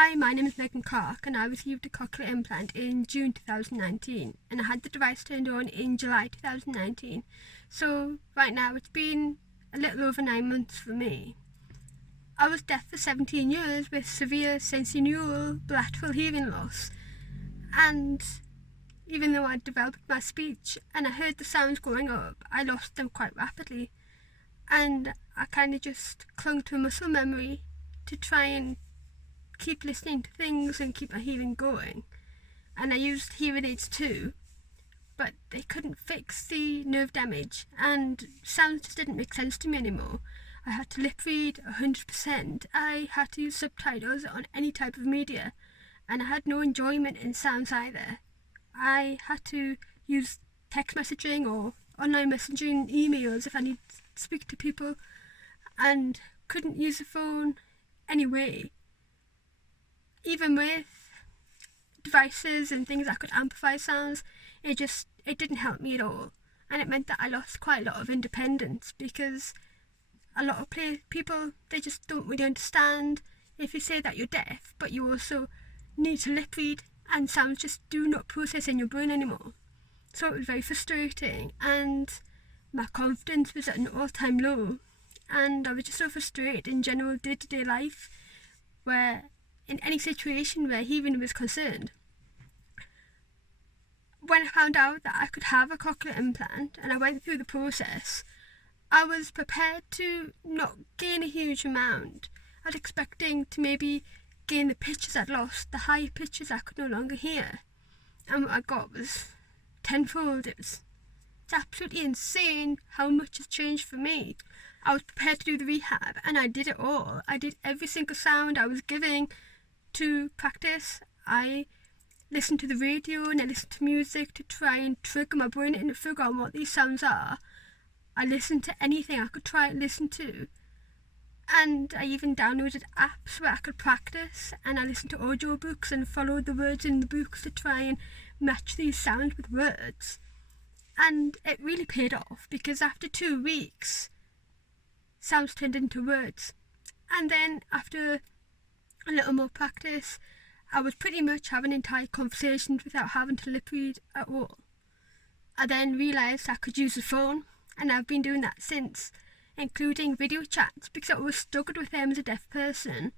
Hi, my name is Megan Clark and I received a cochlear implant in June 2019 and I had the device turned on in July 2019. So right now it's been a little over 9 months for me. I was deaf for 17 years with severe sensorineural bilateral hearing loss, and even though I developed my speech and I heard the sounds growing up, I lost them quite rapidly, and I kind of just clung to muscle memory to try and keep listening to things and keep my hearing going. And I used hearing aids too, but they couldn't fix the nerve damage and sounds just didn't make sense to me anymore. I had to lip read 100%. I had to use subtitles on any type of media, and I had no enjoyment in sounds either. I had to use text messaging or online messaging emails if I need to speak to people, and couldn't use the phone anyway. Even with devices and things that could amplify sounds, it didn't help me at all, and it meant that I lost quite a lot of independence because a lot of people, they just don't really understand if you say that you're deaf but you also need to lip read and sounds just do not process in your brain anymore. So it was very frustrating and my confidence was at an all-time low, and I was just so frustrated in general day-to-day life, where in any situation where hearing was concerned. When I found out that I could have a cochlear implant and I went through the process, I was prepared to not gain a huge amount. I was expecting to maybe gain the pitches I'd lost, the high pitches I could no longer hear. And what I got was tenfold. It's absolutely insane how much has changed for me. I was prepared to do the rehab and I did it all. I did every single sound I was giving to practice. I listened to the radio and I listened to music to try and trigger my brain and figure out what these sounds are. I listened to anything I could try and listen to, and I even downloaded apps where I could practice, and I listened to audiobooks and followed the words in the books to try and match these sounds with words. And it really paid off because after 2 weeks, sounds turned into words. And then after a little more practice, I was pretty much having entire conversations without having to lip read at all. I then realised I could use the phone, and I've been doing that since, including video chats, because I always struggled with them as a deaf person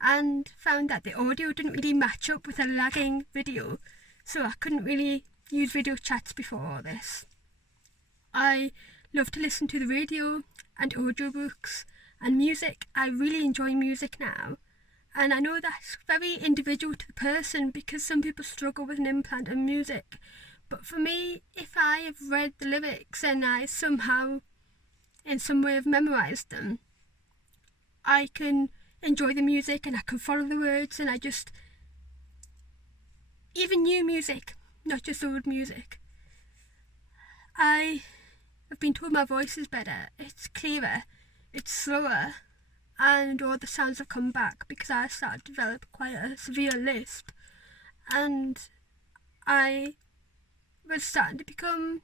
and found that the audio didn't really match up with a lagging video, so I couldn't really use video chats before all this. I love to listen to the radio and audiobooks and music. I really enjoy music now, and I know that's very individual to the person because some people struggle with an implant and music. But for me, if I have read the lyrics and I somehow, in some way, have memorised them, I can enjoy the music and I can follow the words, and even new music, not just old music. I have been told my voice is better, it's clearer, it's slower, and all the sounds have come back because I started to develop quite a severe lisp, and I was starting to become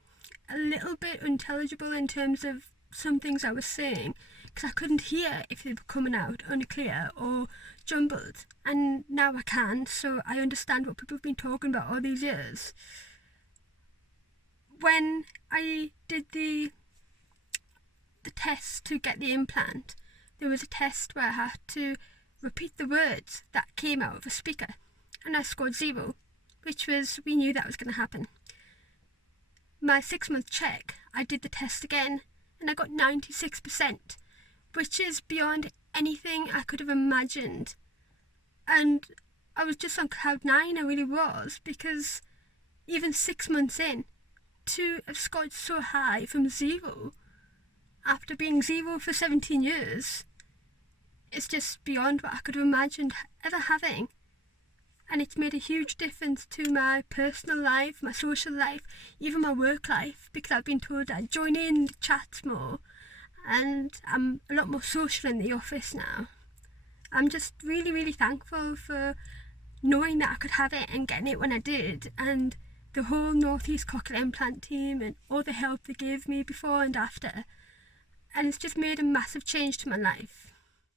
a little bit unintelligible in terms of some things I was saying because I couldn't hear if they were coming out unclear or jumbled, and now I can, so I understand what people have been talking about all these years. When I did the test to get the implant, there was a test where I had to repeat the words that came out of a speaker, and I scored 0, which was, we knew that was going to happen. My 6-month check, I did the test again and I got 96%, which is beyond anything I could have imagined. And I was just on cloud 9, I really was, because even 6 months in, to have scored so high from 0 after being 0 for 17 years, it's just beyond what I could have imagined ever having. And it's made a huge difference to my personal life, my social life, even my work life, because I've been told I join in the chats more and I'm a lot more social in the office now. I'm just really, really thankful for knowing that I could have it and getting it when I did, and the whole North East Cochlear Implant team and all the help they gave me before and after. And it's just made a massive change to my life.